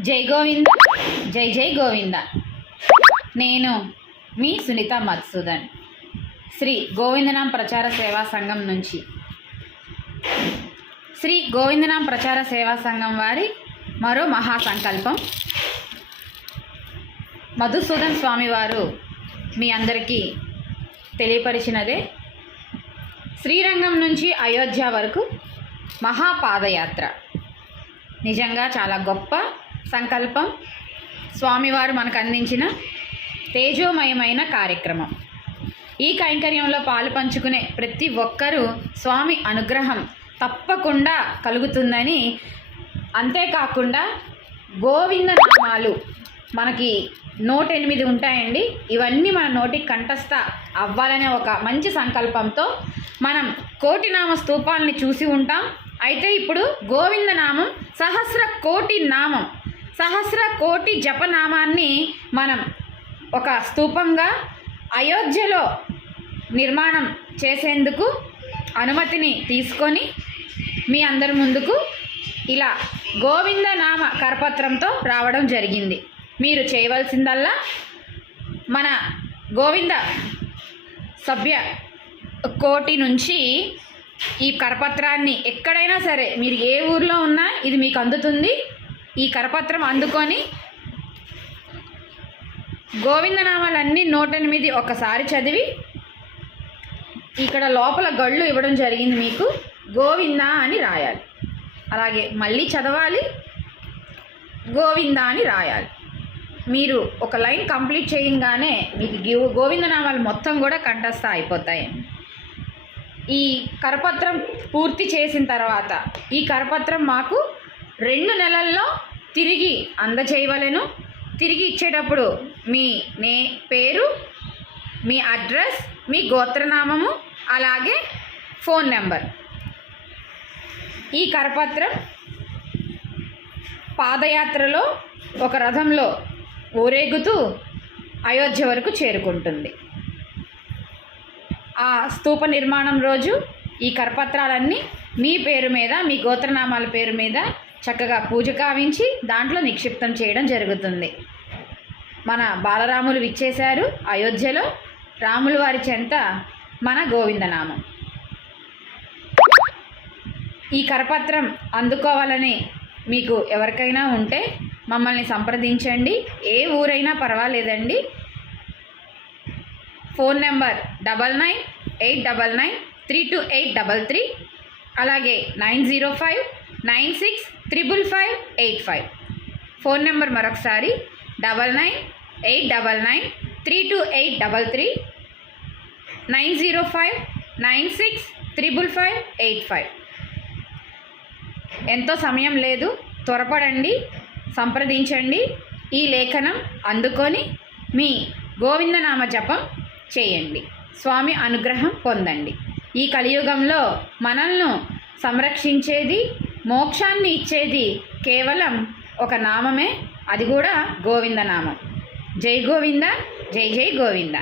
జై గోవింద. జై జై గోవింద. నేను మీ సునీత మధుసూదన్. శ్రీ గోవిందనాం ప్రచార సేవా సంఘం నుంచి. శ్రీ గోవిందనాం ప్రచార సేవా సంఘం వారి మరో మహాసంకల్పం. మధుసూదన్ స్వామివారు మీ అందరికీ తెలియపరిచినదే. శ్రీరంగం నుంచి అయోధ్య వరకు మహాపాదయాత్ర. నిజంగా చాలా గొప్ప సంకల్పం. స్వామివారు మనకు అందించిన తేజోమయమైన కార్యక్రమం. ఈ కైంకర్యంలో పాలు పంచుకునే ప్రతి ఒక్కరూ స్వామి అనుగ్రహం తప్పకుండా కలుగుతుందని అంతేకాకుండా గోవిందనామాలు మనకి నూట ఎనిమిది ఉంటాయండి. ఇవన్నీ మన నోటికి కంఠస్థ అవ్వాలనే ఒక మంచి సంకల్పంతో మనం కోటినామ స్తూపాలని చూసి ఉంటాం. అయితే ఇప్పుడు గోవింద నామం సహస్ర కోటి నామం సహస్ర కోటి జపనామాన్ని మనం ఒక స్తూపంగా అయోధ్యలో నిర్మాణం చేసేందుకు అనుమతిని తీసుకొని మీ అందరి ముందుకు ఇలా గోవింద నామ కరపత్రంతో రావడం జరిగింది. మీరు చేయవలసిందల్లా మన గోవింద సభ్య కోటి నుంచి ఈ కరపత్రాన్ని ఎక్కడైనా సరే మీరు ఏ ఊర్లో ఉన్నా ఇది మీకు అందుతుంది. ఈ కరపత్రం అందుకొని గోవిందనామాలన్నీ నూట ఎనిమిది ఒకసారి చదివి ఇక్కడ లోపల గళ్ళు ఇవ్వడం జరిగింది మీకు. గోవింద అని రాయాలి. అలాగే మళ్ళీ చదవాలి. గోవింద అని రాయాలి. మీరు ఒక లైన్ కంప్లీట్ చేయగానే మీకు గోవిందనామాలు మొత్తం కూడా కంఠస్థ అయిపోతాయి. ఈ కరపత్రం పూర్తి చేసిన తర్వాత ఈ కరపత్రం మాకు రెండు నెలల్లో తిరిగి అందచేయవలను. తిరిగి ఇచ్చేటప్పుడు మీ నే పేరు మీ అడ్రస్ మీ గోత్రనామము అలాగే ఫోన్ నెంబర్. ఈ కరపత్రం పాదయాత్రలో ఒక రథంలో ఊరేగుతూ అయోధ్య వరకు చేరుకుంటుంది. ఆ స్తూప నిర్మాణం రోజు ఈ కరపత్రాలన్నీ మీ పేరు మీద మీ గోత్రనామాల పేరు మీద చక్కగా పూజ కావించి దాంట్లో నిక్షిప్తం చేయడం జరుగుతుంది. మన బాలరాములు విచ్చేశారు అయోధ్యలో రాములు వారి చెంత మన గోవిందనామం. ఈ కరపత్రం అందుకోవాలని మీకు ఎవరికైనా ఉంటే మమ్మల్ని సంప్రదించండి. ఏ ఊరైనా పర్వాలేదండి. Phone number double nine eight double nine three two eight double three అలాగే nine zero five nine six triple five eight five. Phone number మరొకసారి double nine eight double nine three two eight double three nine zero five nine six triple five eight five. ఎంతో సమయం లేదు. త్వరపడండి. సంప్రదించండి. ఈ లేఖనం అందుకొని మీ గోవిందనామ జపం చేయండి. స్వామి అనుగ్రహం పొందండి. ఈ కలియుగంలో మనల్ని సంరక్షించేది మోక్షాన్ని ఇచ్చేది కేవలం ఒక నామమే. అది కూడా గోవిందనామం. జై గోవింద జై జై గోవింద.